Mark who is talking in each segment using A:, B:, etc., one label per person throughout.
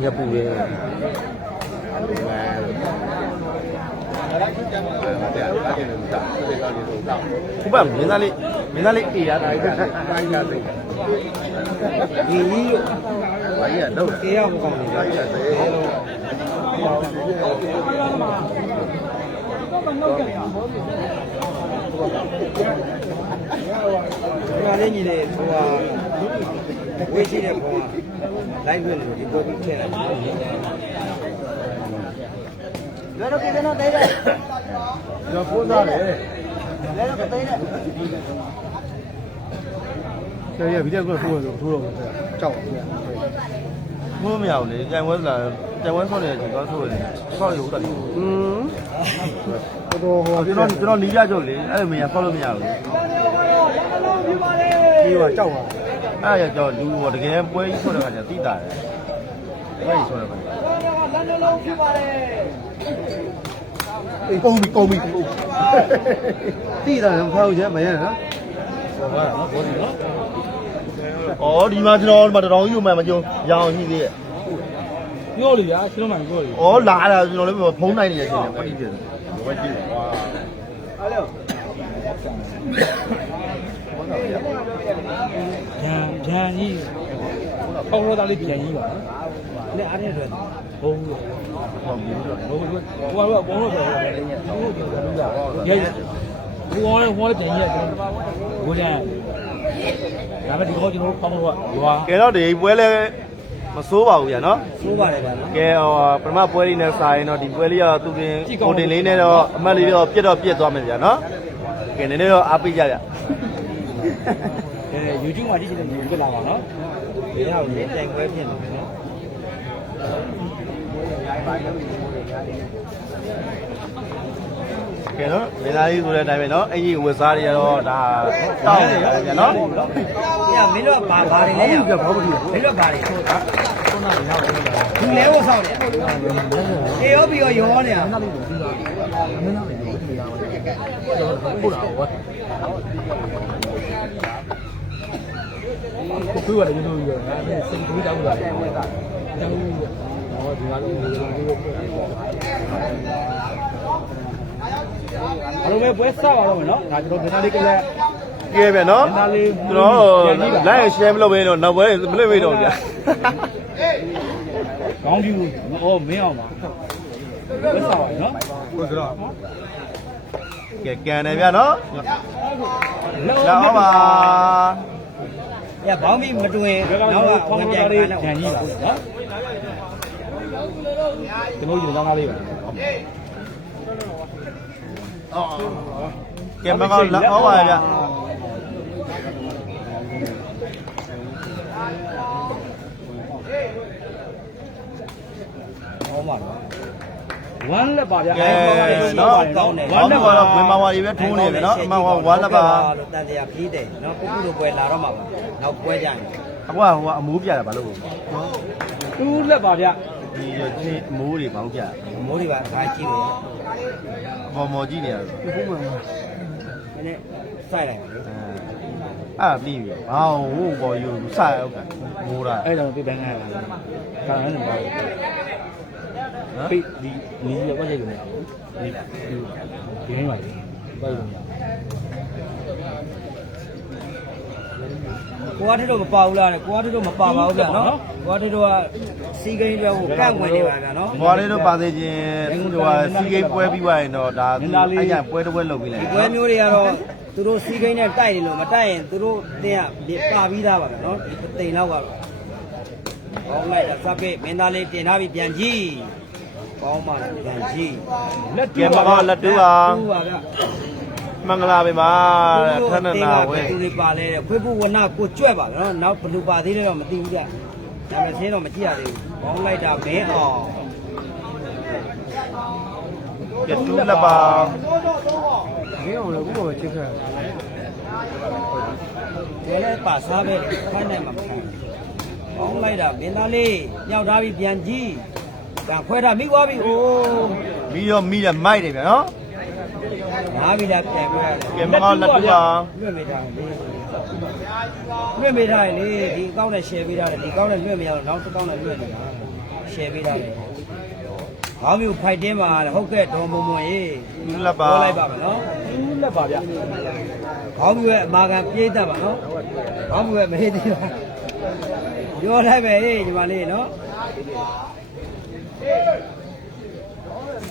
A: ညက်ပူတယ်ခုပတ်မင်းသားလေးမင်းသားလေးအေးရတာကြီးကြီးဘာကြီးကတော့အေးရမကောင်းဘူးဘာကြီးက
B: ဒီမှာလေးညီလေးဟိုဟာ ဝေးရှိတဲ့ဘုံကလိုက်လွင့်လို့ဒီပေါ်ပြီးထည့်လိုက်တယ်ရတော့ကိတဲ့တော့တဲတယ်
A: ကျွန်တော်ပိုးစားတယ်
B: လဲတော့တဲတယ်
C: ဆရာကြီးကဗီဒီယိုကောထိုးတော့ထိုးတော့ကြောက်တယ်
A: မိုးမရဘူးလေကြံဝဲလာကြံဝဲဆော့နေချိန်တော့ဆိုရင်ဆော့ရုပ်တာ
C: อืมတော်တော်ဟို
A: ကျွန်တော်ကျွန်တော်နီးကြကြလေအဲ့လိုမရဆော့လို့မရဘူး
C: ဒီကကြောက်တာ
A: အဲ့ဒါကြောင့်လူဟောတကယ်ပွဲကြီးဆော့တဲ့ခါကျတိတာတယ်ပွဲကြီးဆော့တဲ့ခါကျ
C: အေးပုံပြီပုံပြီတိတာမဖောက်ကြမရနော်
A: ဩဒီမှာကျွန်တော်ဒီမှာတော်တော်ကြီးမှမကြုံရအောင်ရှိသေးရဲ့
C: ပြောလေဗျာရှင်းမှန်ပြောလေ
A: ဩလာတာကျွန်တော်လည်းဖုံးနိုင်နေတဲ့အချိန်နဲ့ပတ်ပြီးတယ်ဘယ်ကြည့်လဲဝါ
C: ဂျန်ဂျန်ကြီးပေါတော့သားလေးပြန်ကြီးပါ
B: နဲ့အားနဲ့တွေ့
C: ဘုံလို့
A: ဟောဘူးတော့
C: ဘုံလို့ဟိုကဘုံလို့ပြောတယ်ဟုတ်တယ်ဟုတ်တယ်ရဲဟိုကလည်းဟိုကလည်းပြန်ကြီးရတယ်ဘိုးကြဒါပေမဲ့ဒီကောကျွန်တော်တို့ဖောင်းတော့ရွာ
A: ကဲတော့ဒီပွဲလဲမစိုးပါဘူးဗျာနော်
B: ဆိုးပါတယ်ဗျာနော်
A: ကဲဟိုပထမပွဲလေးနဲ့စာရင်တော့ဒီပွဲလေးကတော့သူတင်ကိုတင်လေးနဲ့တော့အမှတ်လေးတော့ပြတ်တော့ပြတ်သွားမယ်ဗျာနော်ကဲနည်းနည်းတော့အားပေးကြဗျ
C: အဲ YouTube မှာကြည့်ချင်တယ်ကြည့်လာပါနော်
B: ဒီဟောင်းလေးတိုင်ပွဲဖြစ်နေတယ်နော်
A: ကဲနော်မင်းသားကြီးဆိုတဲ့အတိုင်းပဲနော်အဲ့ဒီဝက်စားတွေကတော့ဒါတောင်းနေတာဗျာနော်။
B: ညမင်းတို့ကဘာဘာတွေလဲရ။ဘာဘာမင်းတို့ကဘာတွေဆိုတာ။ဒီလဲဝဆောက်နေ။အေရောပြီးရောရောနေရ။
C: ကိုခွေးရတ ယ်တို့ပြောတာအဲစိတ်ကူးတောင်းတာတောင်းတောင်းဟောဒီမှာလို့အဲ့လိုပဲပွဲစပါတော့မယ်နော်ဒါကျွန်တော်ဒေတာလေးကလည်း
A: ကဲဗျာနော်
C: မင်းသားလေး
A: ကျွန်တော် like and share မလုပ်ဘဲတော့နောက်ပွဲမလုပ်မိတော့ဗျာ
C: ခေါင်းပြူဩမင်းအောင်ပါပွဲစပါနော်
A: ဟုတ်ကဲ့ ကဲကန်တယ်ဗျာနော်
C: လော
A: လာအောင်ပါ
B: ညဘောင်းပြီးမတွင်
C: ဘယ်ကောင်
B: နော
C: တော့
B: က်က
C: ဖောင်း
B: ဝင်
C: ပြ
B: ပြန်
C: လေး
B: ပါ
C: ဂျန်
B: နဲ့
C: ကြီးပါနော်ကျွန်တော်ယူကောင်းသားလေးပါ
A: ကဲမကောလာအောင်ပါဗျာ
B: ဟောမှာနော်
C: ဝမ်းလက်ပါဗျာ
A: ကဲနော်ဝမ်းနဲ့ကတော့ဝင်မာဝါတွေပဲထိုးနေတယ်နော်အမှန်ကဝမ်းလက်ပါ
B: လို့တန်တရားခီးတယ်နော်ပုကုလိုပွဲလာတော့မှာပါနောက်ပွဲကြရင်
A: အခုကဟိုကအမိုးပြတာဘာလို့လဲ
C: တူးလက်ပါဗျာ
A: ဒီချင်းအမိုးတွေဘာလို့ပြ
B: မိုးတွေပါခါကြည့်လို့
A: မော်မော်ကြီးနေရတယ်
B: နည်းနည်းစိုက်လိုက်ပါလေ
A: အဲ့ပြီးပြီဘာဟိုဘော်ယူစရဟုတ်ကဲ့မိုးတာ
C: အဲ့တော့ပြပန်းခံရတာကာရမ်းနေပါ ပိတ်ဒီနီးရောက်ကြည့်နေတယ်ဒီဒီရင်းပါလေပိုက်လို့
B: ကိုကထတော့မပါဘူးလားကိုကထတော့မပါပါဘူးဗျာနော်ကိုကထတော့ကစီကိန်းတွေကိုကန့်ဝင်နေပါဗျာနော်
A: ဘွားလေးတို့ပါသေးခြင်းဟိုဟာစီဂိမ်းပွဲပြီးသွားရင်တော့ဒါအဲ့ကြပွဲတစ်ပွဲလုပ်ပြီးလိုက်
B: ဒီပွဲမျိုးတွေကတော့သူတို့စီကိန်းနဲ့တိုက်နေလို့မတိုက်ရင်သူတို့တင်းကပါပြီးသားပါဗျာနော်ဒီတိန်တော့ကတော့ကောင်းလိုက်တာစပစ်မင်းသားလေးတင်ထားပြီးပြန်ကြည့် ကောင်းပါလားပြန်ကြည့်
C: လက်
A: ကဲမကောလက်တူပါ
B: တူပါဗျာ
A: မင်္ဂလာပါပါထဏနာဝဲ
B: သူတွေပါလဲတဲ့ခွေးဖို့ဝနာကိုကြွက်ပါဗျာနော်နောက်ဘလူပါသေးတယ်တော့မသိဘူးကြဒါပေမဲ့ရှင်းတော့မကြည့်ရသေးဘူးကောင်းလိုက်တာမင်းအောင်
A: ကဲတူလက်ပါ
C: ငင်းအောင်လည်းခုတော့ချစ်ခဲ့
B: ဒီလည်းပါစားပဲခိုင်းနိုင်မှာမခိုင်းကောင်းလိုက်တာမင်းသားလေးညောက်ထားပြီးပြန်ကြည့် ဒါခွဲတာမိသွားပြီအိုး
A: ပြီးတော့မိရမိုက်တယ်ဗျာနော်
B: ငါးပြီလားပြန်ခွဲရတယ်
A: ကဲမကောလက်တူပါ
B: လွတ်မိတာလေလွှင့်ပေးထားရင်လေဒီအကောင့်နဲ့ share ပေးထားတယ်ဒီအကောင့်နဲ့လွှင့်မရတော့နောက်တစ်ကောင့်နဲ့လွှင့်နေတာ share ပေးထားတယ်ဘာမျိုးဖိုက်တင်းပါလေဟုတ်ကဲ့ဒေါ်မွန်မွန်ရေး
A: လက်ပါ
B: ပြောလိုက်ပါမယ်နော်
C: ဘူးလက်ပါဗျ
B: ခေါင်းမျိုးရဲ့အမာခံပြေးတတ်ပါနော်ခေါင်းမျိုးရဲ့မဟေးသေးပါပြောလိုက်ပဲဟေးညီမလေးနော်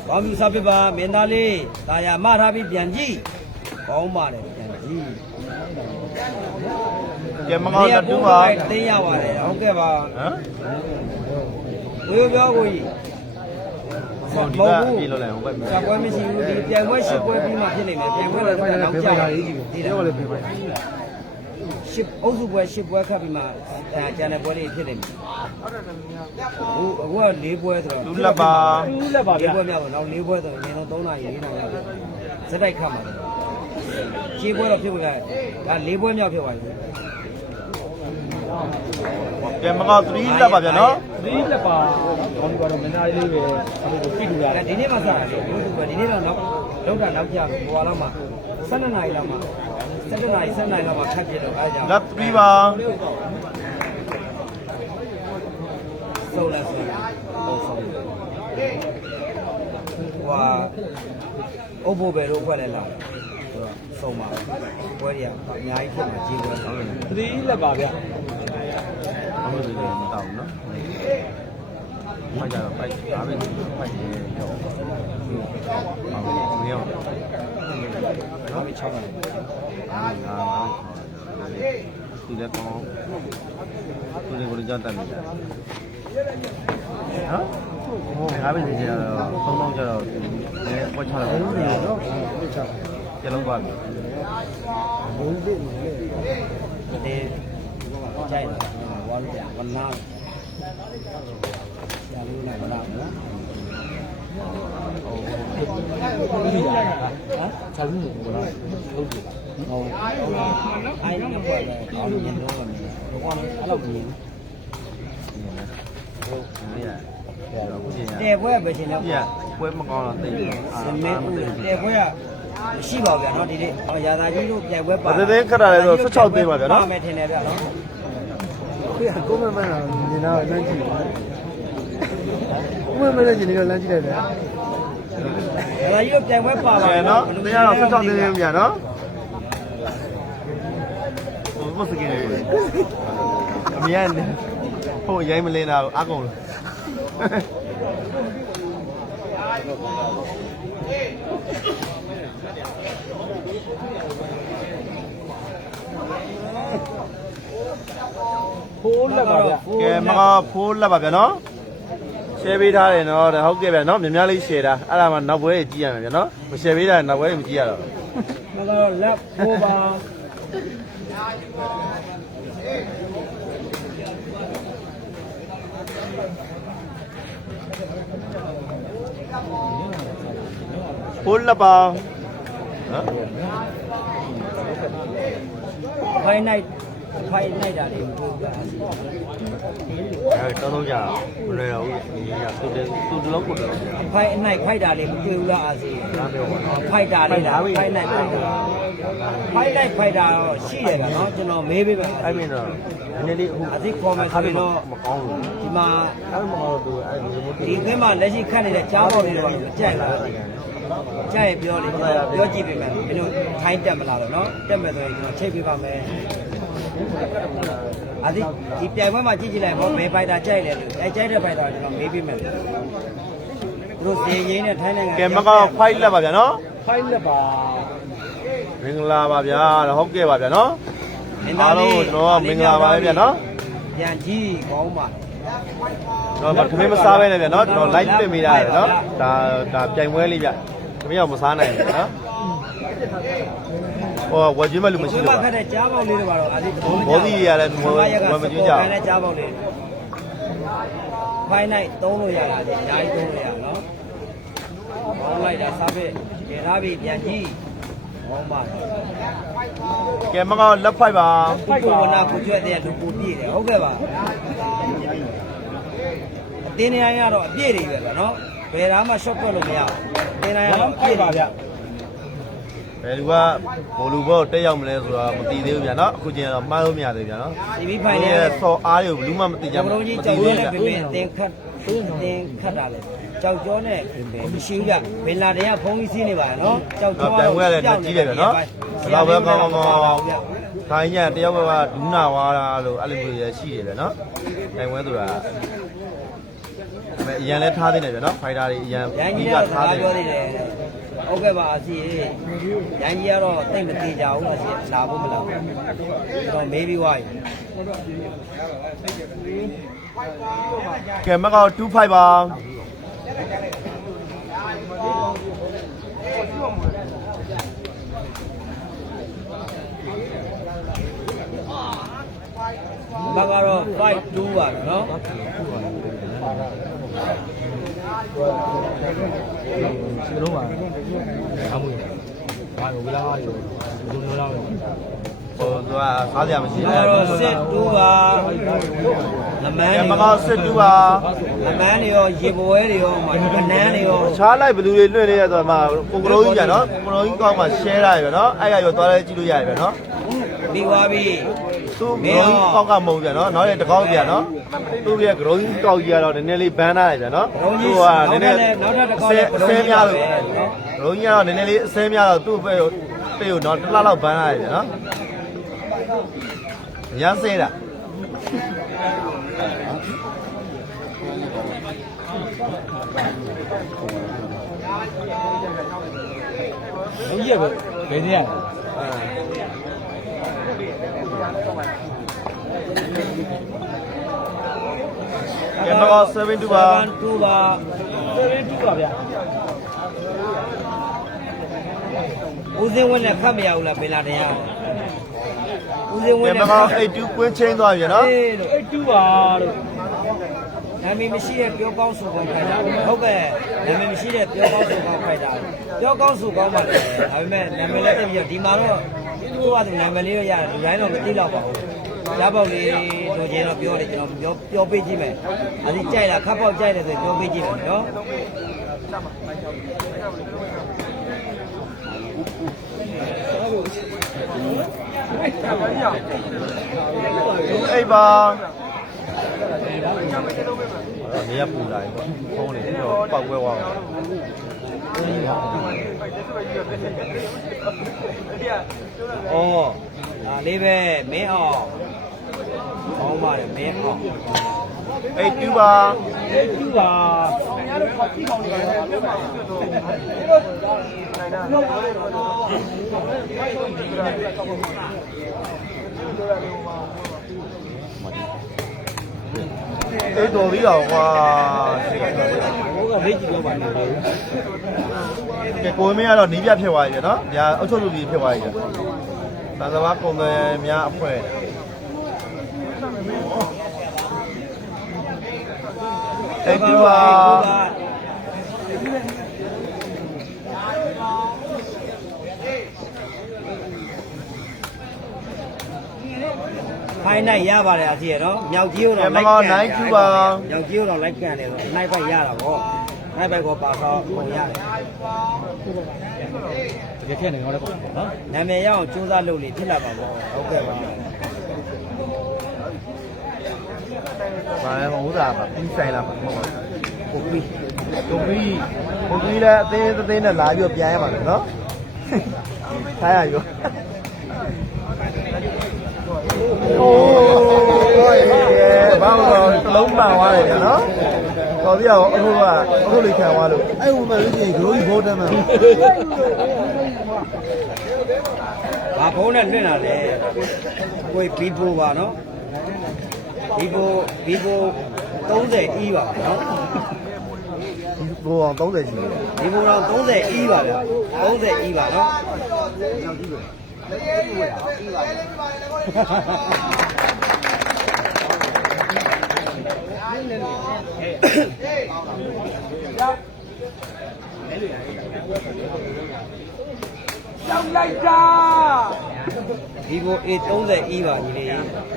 B: ခေါင်းမျိုးစားပြပါမင်းသားလေးတာယာမထားပြီးပြန်ကြည့်ကောင်းပါတယ်ပြန်ကြည့်
A: ကဲမကောင်းလက်တူပါ
B: တင်းရပါတယ်ဟုတ်ကဲ့ပါ
A: ဟမ်
B: ဝေပြောကိုကြီး
A: ဟောဒီကပြေးလို့လိုက်ဟိုဘက်
B: စပွဲမရှိဘူးဒီပြန်ပွဲရှစ်ပွဲပြီးမှဖြစ်နေမယ်ပြန်ပွဲလည်းတော့နောက်ကျတယ်ဒီတော့လည်းပြန်ပွဲ ရှစ်အုပ်စုပွဲရှစ်ပွဲခတ်ပြီးမှအဲကျန်တဲ့ပွဲလေးဖြစ်နေပြီဟိုအခုက၄ပွဲဆိုတော့
A: လူလက်ပါ
C: ဘူးလက်ပါဗျ
B: ၄ပွဲမြောက်တော့နောက်၄ပွဲဆိုရင်တော့3နာရီ၄နာရီလောက်စက်တိုက်ခတ်မှာရှစ်ပွဲတော့ဖြစ်ဝင်လာဒါ၄ပွဲမြောက်ဖြစ်သွားပြီ
A: ကဲမကောင်း3လက်ပါဗျာနော်
C: ဘူးလက်ပါကောင်းပြီကတော့မင်းသားလေးပဲအခုကိုကြည့်လို့ရတယ်
B: ဒီနေ့မှစတာလေဘုသူကဒီနေ့တော့နောက်လောက်တာနောက်ကျဘွာလောက်မှ12နာရီလောက်မှ 17နာရီ17နာရီလောက်မှခတ်ပြတော့အားကြောင့်
A: လက်3ပါ
B: စုံလဲဆိုတော့ဆုံးဟွာအုပ်ဖို့ပဲတော့ခွက်လဲလာဆိုတော့ဆုံးပါပွဲတွေကအများကြီးဖြစ်မှာကြီးပွဲဆောင်တယ်
C: သတိလက်ပါဗျ
A: ဘာလို့ဒီလိုမတောင်းနော်မိုက်ကြတော့ပိုက်ဒါပဲပိုက်တယ်ရောဘာလို့မရော
B: နောက်ပြီး6နာရီ
A: အာငါငါ ဒီလက်ကောင်းသူတွေကိုကြောက်တတ်နေကြဟမ်ဟိုငါပဲဒီကျတော့သုံးလုံးကျတော့အဲပွက်ချလိုက်ဘူးနော်ကျလုံးသွားပြီ
B: တဲ့ကြိုက်တယ်ဝါလို့ဝနာရှာလို့နိုင်မလားနော်
C: ဘူးရတာဟမ်ခြေဘူးကိုတော့လုပ်ကြည့်ပါ
B: ဟုတ်အိုင်းနေပေါ်တယ်အောင်းနေတော့မယ်ဘောကအဲ့လိုကြီး
A: ဟုတ်နေရတော့ဘူးချင်း
B: တဲပွဲပဲရှင်တော့
A: ပြပွဲမကောင်းတော့တိတ်အာ
B: စမေးဦးတဲပွဲကရှိပါဗျာနော်ဒီနေ့ဟောရာသာကြီးတို့ပြိုင်ပွဲပါ
A: ဗတဲ့ခက်တာလေဆို16သိန်းပါဗျာနော်
B: ပါမယ်ထင်တယ်ဗျာနော်
D: ဖေကကိုမမန်းလာမြင်တော့လမ်းကြည့်တ ယ်ကိုမမန်းလည်းညီကလမ်းကြည့်လိုက်တယ်
B: ရာသာကြီးတို့ပြိုင်ပွဲပါပါ
A: ကဲနော်တရားတော့16သိန်းသိန်းပြန်နော်ဟိုမစကင်းလေးအမြင်ဟိုရိုင်းမလင်းတာအကုန်လို့
C: ဖိုးလက်ပါဗျ
A: ကဲမကောဖိုးလက်ပါဗျာနော် share ပေးထားတယ်နော်ဒါဟုတ်ကဲ့ဗျာနော်များများလေး share တာအဲ့ဒါမှနောက်ပွဲကြီးကြည့်ရမယ်ဗျာနော်မ share ပေးတာနောက်ပွဲမကြည့်ရတော့
B: မတော်လက်ဖိုးပါ
A: ဖိုးလက်ပါနော်
B: ဖိုင်နို င်ဖိုင်နိုင်တာလေးကိုပြပါစီ
A: အဲတောင်းတော့ကြာမလွယ်တော့ဘူးဒီကသူတသူတလုံးကိုတော့ကြာ
B: ဖိုင်အနိုင်ဖိုက်တာလေးမတွေ့ဘူးလားအာစီ
A: ဒါပြောပါတော့
B: ဖိုက်တာလေးလားဖိုင်နိုင်ဖိုက်တာဖိုင်နိုင်ဖိုက်တာတော့ရှိတယ်ဗျာနော်ကျွန်တော်မေးပေးမယ်
A: အဲ့မင်းတော့နည်းလေးအခု
B: အသိခေါ်မယ်ဆိုရင်တော့
A: မကောင်းဘူး
B: ဒီမှာ
A: အဲ့မကောင်းတော့သူအဲ့ဒီလို
B: ဒီခွင်းမှာလက်ရှိခတ်နေတဲ့ကြားပေါက်တွေတော့မကြိုက်လားကြိုက်ရင်ပြောလေပြောကြည့်ပေးမယ်မင်းတို့ထိုင်းတက်မလားတော့နော်တက်မယ်ဆိုရင်ကျွန်တော်ချိန်ပေးပါမယ် အဒီဒီပြိုင်ပွဲမှာကြည့်ကြည့်လိုက်ဘောဘယ်ဖိုက်တာကြိုက်လဲလို့အဲကြိုက်တဲ့ဖိုက်တာကျွန်တော်မေးပေးမယ်သူတို့ဇေရင်းနဲ့ထိုင်းနိုင်ငံ
A: ကဲမကောင်းဖိုက်လက်ပါဗျာနော်
C: ဖိုင်လက်ပါ
A: မင်္ဂလာပါဗျာဟုတ်ကဲ့ပါဗျာနော်အားလုံးကိုကျွန်တော်ကမင်္ဂလာပါပဲဗျာနော်
B: ပြန်ကြည့်ကောင်းပါ
A: ကျွန်တော်သမင်းမစားပဲနဲ့ဗျာနော်ကျွန်တော် live ပြင်ပေးတာလေနော်ဒါဒါပြိုင်ပွဲလေးဗျသမင်းအောင်မစားနိုင်ဘူးနော် ဟိုဝယ်ကျွေးမဲ့လူမရှိ
B: ဘု
A: လို့
B: ရား
A: ပါ
B: ခတ်တဲ့ကြားပေါက်လေးတွေပါတော့အဒီ
A: ဘောဓိရလည်းဝယ်ဝယ်မကျွေးကြဘူး
B: တဲ့ကြားပေါက်လေးဖိုင်နိုင်သုံးလို့ရတာဒီအများကြီးသုံးလို့ရနော်ပေါင်းလိုက်တာစားပဲကြည့်ထားပြီပြန်ကြည့်ကောင်းပါ
A: ကဲမကောင်းလက်ဖိုက်ပါ
B: ခုကဝနာကိုကျွတ်တဲ့လူပူပြည့်တယ်ဟုတ်ကဲ့ပါအတင်းနေရရတော့အပြည့်တွေပဲဗျာနော်ဘယ်သားမှ short ကွက်လို့မရဘူးအတင်းနေရတော့အပြည့်ပါဗျာ
A: ဘ ယ်လူကဘိုလူဘောတက်ရောက်မလဲဆိုတော့မသိသေးဘူးဗျာနော်အခုချင်းတော့မှားလို့မရသေးဘူးဗျာနော်
B: စီဗီဖိုင်နယ်
A: ဆော်အားတွေကိုဘလူးမှမသိကြ
B: ကျော
A: ဘူး
B: က်တော်ကြီးကြောက်ကျော်နဲ့ပြင်ပြင်တင်ခတ်တင်ခတ်တာလေကြောက်ကျော်နဲ့ပြင်ပြင်မရှိဘူးကဘင်လာတရဖုံးကြီးစီးနေပါနော်ကြောက်ကျော်
A: ပြန်ဝဲရတယ်ကြီးတယ်ဗျာနော်တော့ပဲကောင်းကောင်းကောင်းကောင်းခိုင်းညတယောက်ကဒူးနာဝါတာလို့အဲ့လိုမျိုးရရှိတယ်ဗျာနော်တိုင်ဝဲဆိုတာ အရင်လဲထားသေးတယ်ဗျာနော်ဖိုင်တာတွေအရင်
B: ရန်
A: ဒီ
B: ကြီး
A: က
B: ကတော့စ
A: ထား
B: ကား
A: သေးတ
B: ပြော
A: ယ်
B: သေးတယ်ဟုတ်ကဲ့ပါအစီရန်ကြီးကတော့တိတ်မသေးကြဘူးအစီလာဖို့မလာဘူးကျွန်တော်မေးပြီးွားရင်
A: ကဲမကော25ပါ
B: ဘက်ကတော့52ပါ နော်
C: စလုံးပါအမှုဘာလို့ဝလာရောဘယ်လိုလဲ
A: ဟိုသူကစားကြမရှိ
B: ဘက်
A: ဘူး
B: ကတော့72ပါလမန်း
A: ကဲ
B: တွေ
A: မကော12ပါ
B: လမန်းတွေရောရေပွဲတွေရောမကနန်းတွေရော
A: ချားလိုက်ဘလူးတွေလွှင့်နေရဆိုတော့မှကိုကလိုကြီးပြန်နော်ကိုကလိုကြီးကောင်းမှ share ရတယ်ဗျာနော်အဲ့ရရောသွားလဲကြည့်လို့ရတယ်ဗျာနော်
B: ပြီးသွားပြီ
A: သူကလိုကြီးကောင်းကမဟုတ်ဗျာနော်နောက်တဲ့တကောင်းပြန်နော်သူရဲ့ကလိုကြီးကောက်ကြီးကတော့နည်းနည်းလေးဘန်းထားလိုက်ဗျာနော်
B: ဘုံကြီး
A: က
B: နောက်
A: န
B: ထ
A: ည်းန
B: ပ်
A: ည်း
B: လည်းနောက်ထပ်တစ်ခေါက်
A: ဆဲ
B: လည်းဘုံ
A: ဆဲ
B: ကြီး
A: များ
B: ပဲ
A: လို့
B: နော်
A: ကလိုကြီးကတော့နည်းနည်းလေးအဆဲများတော့သူ့ပဲကိုပေကိုတော့တစ်လားလောက်ဘန်းထားလိုက်ဗျာနော်ရမ်းစေးတာ
C: ဘုန်းကြီးကဘယ်နေရလဲ
A: ကဲမကော72ပါ
B: 72ပါ
C: 72ပါဗျာ
B: ဦးစင်းဝင်းနဲ့ခတ်မရဘူးလားပင်လာတရားဦးစင်းဝ
A: ကဲ
B: င်း
A: မ
B: နဲ့
A: ကော82ကွင်းချင်းသွားပြီနော်
B: အေးလို့
C: 82ပါလို့
B: နာမည်မရှိတဲ့ပြောကောင်းဆိုကောင်းခိုက်တာဟုတ်ကဲ့နာမည်မရှိတဲ့ပြောကောင်းဆိုကောင်းခိုက်တာပြောကောင်းဆိုကောင်းပါလေဒါပေမဲ့နာမည်လည်းတက်ပြီးတော့ဒီမှာတော့ သူ့ဘာသူနာမည်လေးတော့ရတယ်လူတိုင်းတော့မသိတော့ပါဘူးရပေါက်လေးတို့ချင်းတော့ပြောတယ်ကျွန်တော်ပြောပြောပေးကြည့်မယ်အဲဒီကြိုက်တာခတ်ပေါက်ကြိုက်တယ်ဆိုပြောပေးကြည့်မယ်နော်
A: အိပ်ပါ နေရပူလာပြီပေါ့ဖုန်းလေးတော့ပောက်ကွဲသွားတယ်
B: ဩဒါလေးပဲမင်းအောင်ကောင်းပါတယ်မင်းအောင်
A: အိပ်တူပါ
C: 82ပါ
A: အိပ်တော်ပြီးတော့ ကွာ
C: ဘိုးကမေးကြည့်တော့ပါနေတယ်
A: ကဲကိုမင်းကတော့နီးပြဖြစ်သွားပြီနော်ညာအုတ်ချုပ်လူကြီးဖြစ်သွားပြီတန်သမားကုံတယ်များအဖွဲ့အိပ်တူ
B: ဖိုင်နိုင်ရပါတယ်အစီရနော်မြောက်ကြီးကိုတော့
A: ကဲမ
B: လိုက်
A: ကော
B: ကန်
A: နိုင်ကျူပါ
B: မြောက်ကြီးကိုတော့လိုက်ကန်တယ်ဆိုနိုင်ပိုက်ရတာဗောနိုင်ပိုက်ကိုပါတော့ပုံရတယ်
C: တကယ်ထည့်နေတော့လည်းပေါ့နော်
B: နာမည်ရအောင်စူးစမ်းလုပ်လေဖြစ်လာပါဗောဟုတ်ကဲ့ပါ
A: ဘာလဲဥစားပါပြီးဆိုင်လာပါမဟုတ်ပါ
B: ပုတ်ပြီး
A: ဘူးကိုပြီးကိုပြီးလည်းအသေးသေးနဲ့လာပြီးတော့ပြန်ရပါမယ်နော်ထားရရော โอ้ยဘာလို့လုံးပန်သွားတယ်နော်တော်ပြရောအခုကအခုလေးခံသွားလို့
D: အဲ့ဟိုမှာလို့ရှိရင်ဂရိုးကြီးဘောတမ်းမှာ
B: ဘာဖုန်းနဲ့လွင့်လာလဲကိုယ်ဘီပိုပါနော်ဘီပိုဘီပို30 e ပါနော်
A: ဘိုးအောင်30ရှိတယ်
B: ဒီပုံတော့30 e ပါဗျာ30 e ပါနော် vivo A30e ပါညီလေး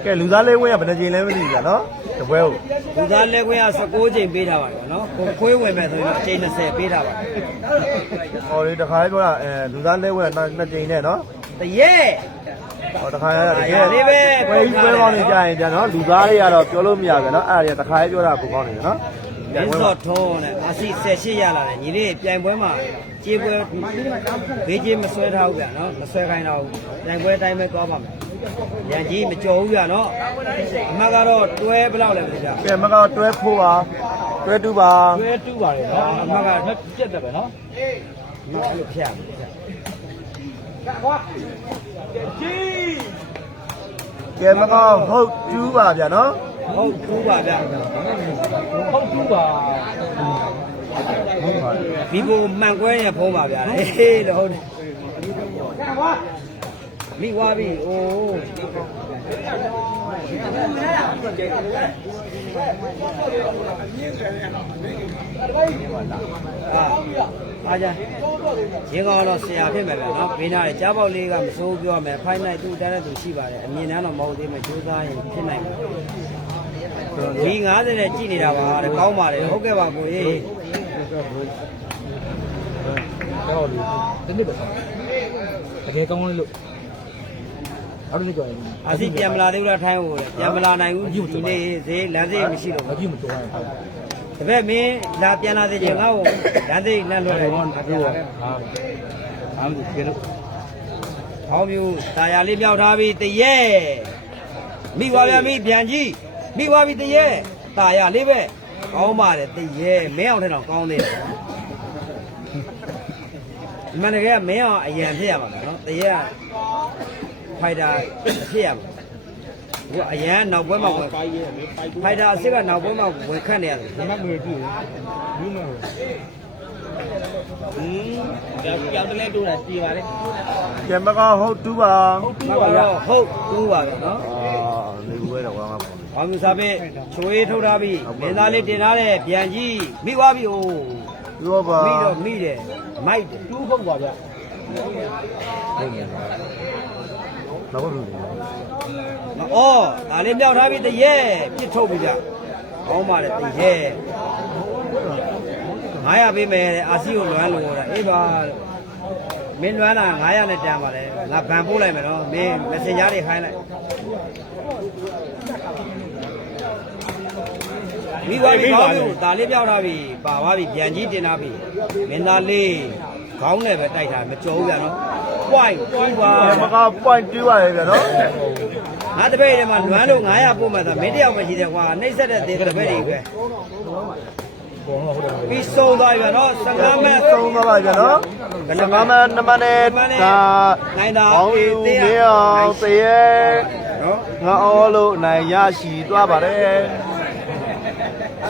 A: ကဲလူသားလေးဝင်းကဘယ်နှချိန်လဲမသိဘူးကြာနော်တပွဲဟုတ်
B: လူသားလက်ခွင့်က16ချိန်ပေးထားပါတယ်နော်ကိုခွေးဝင်မဲ့ဆိုရင်တော့အချိန်20ပေးထားပါတယ်
A: ဟောလေတခါလေးပြောတာအဲလူသားလေးဝင်းကနှစ်ချိန်နဲ့နော်
B: တရေ
A: ဟောတခါရတာတကယ်
B: လေးပဲ
A: ပွဲကြီးပွဲကောင်းနေကြရင်ကြာနော်လူသားလေးကတော့ပြောလို့မရဘူးနော်အဲ့ဒါတွေကတခါလေးပြောတာပိုကောင်းနေတယ်နော်
B: မင်းစော့ထုံးနဲ့အစီ18ရလာတယ်ညီလေးပြိုင်ပွဲမှာကြေးပွဲဘေးကြေးမဆွဲထားဘူးဗျာနော်မဆွဲခိုင်းတော့ဘူးပြိုင်ပွဲတိုင်းပဲသွားပါမယ်ရန်ကြီးမကြော်ဘူးဗျာနော်အမှတ်ကတော့တွဲဘယ်လောက်လဲဗျာ
A: ကဲမကောတွဲဖို့ပါတွဲတူပါ
C: တွဲတူပါတယ်နော်အမကပြက်တယ်ပဲနော်
B: မအဲ့လိုဖြတ်မယ်ဖြတ်
A: ကဲမကောဟုတ်တူပါဗျာနော်
B: ဟုတ်ကူပါဗျာ
C: ဟုတ်တူပါ
B: ဘီကိုမှန်ကွဲရဖုံးပါဗျာဟေးလို့ဟုတ်တယ်မိသွားပြီအိုး အာအားကြရင်ကောင်းတော့ဆရာဖြစ်မယ်ဗျာနော်ဘေးနားကြားပေါက်လေးကမစိုးပြောမယ်ဖိုင်နိုင်သူတန်းတဲ့သူရှိပါတယ်အမြင်တန်းတော့မဟုတ်သေးမယ်ကြိုးစားရင်ဖြစ်နိုင်တယ်ဒီ90နဲ့ကြည့်နေတာပါတဲ့ကောင်းပါတယ်ဟုတ်ကဲ့ပါကိုကြီး
C: တော့လေဒီနေ့ပဲတကယ်ကောင်းလို့ အဲ့ဒီကြောင်
B: အစီပြန်မလာသေးဘူးလားထိုင်းဟိုလေပြန်မလာနိုင်ဘူးဒီနေ့ဈေးလမ်းဈေးမရှိတော့
C: မကြည့်မတော်ဘူး
B: တပည့်မင်းလာပြန်လာသေးချင်ငါ့ကိုလမ်းဈေးလမ်းလွှဲတယ်
C: ဟာအာမဒီကတော့
B: ဟောမျိုးတာယာလေးမြောက်ထားပြီးတရေမိသွားပြန်ပြီပြန်ကြည့်မိသွားပြီတရေတာယာလေးပဲကောင်းပါတယ်တရေမင်းအောင်ထဲတော့ကောင်းသေးတယ်ဒီမန်တကယ်ကမင်းအောင်အရန်ဖြစ်ရမှာနော်တရေက ဖိုက်တာဖြစ်ရမှာဟိုအရန်နောက်ပွဲမှာဝင်ဖိုက်တာအစ်စ်ကနောက်ပွဲမှာဝင်ခတ်နေရတယ်
C: မမမေကြည့်ဘူးမဟ
B: ဟင်း
C: င်းကြောင်တလဲတိုးတာကြည်ပါလေ
A: ကဲမကောဟုတ်တူပါ
C: ဟုတ်တူ
B: ဟုတ်
C: ပါ
B: ပါ
C: လား
B: တော့ဟုတ်တူပါဗျာနော်
A: အာလေဝဲတော့ကောင်းမှာပေါ့။
B: ဘာမျိုးစားပဲချိုးရေးထုတ်ထားပြီမင်းသားလေးတင်ထားတဲ့ပြန်ကြီးမိသွားပြီဟို
A: ပြောပါ
B: မိတော့မိတယ်မိုက်တယ်
C: တူဟုတ်ပါဗျာ
A: တော့ ဘူးလေ။
B: အော်ဒါလေးမြောက်ထားပြီတရေပြစ်ထုတ်ပြီဗျ။ကောင်းပါလေတရေ900ပေးမယ်တဲ့အာစီကိုလွမ်းလို့တာအေးပါလို့မင်းလွမ်းတာ900နဲ့တန်ပါလေငါဗန်ပို့လိုက်မယ်နော်မင်း messenger တွေခိုင်းလိုက်မိသွားပြီကောင်းပြီဒါလေးပြောက်ထားပြီပါသွားပြီပြန်ကြီးတင်ထားပြီမင်းသားလေးခေါင်းနဲ့ပဲတိုက်တာမကြောဘူးဗျာနော် point 2ပါ
A: ကဲမကော point တူပါလေဗျာနော်
B: ငါတပည့်တွေမှာလွမ်းလို့900ပို့မှသာမင်းတယောက်မရှိတဲ့ကွာနှိမ့်ဆက်တဲ့သေးတပည့်တွေပဲ
C: ဘောတော့ဟုတ်တယ်
B: ပြီးဆုံးသွားပြီဗျာနော်15မဲ့
A: သုံးပါပါဗျာနော်ငါမနမနဲ့ဒါ
B: နိုင်တာ
A: အောင်
B: အေး
A: ယူ
B: သေး
A: မင်းအောင်တရေ
B: နော်
A: ငါအောလို့နိုင်ရရှိသွားပါတယ်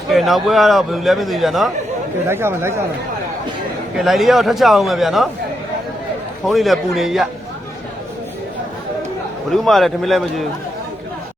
A: ကဲနောက်ပွဲကတော့ဘယ်လိုလဲမသိဘူးဗျာနော်
D: ကဲလိုက်ကြမယ်လိုက်ကြမယ်
A: ကဲလိုက်လေးတော့ထက်ချအောင်ပဲဗျာနော် ဖုန်းလေးလည်းပူနေရဘယ်သူမှလည်းထမင်းလည်းမကြည့်ဘူး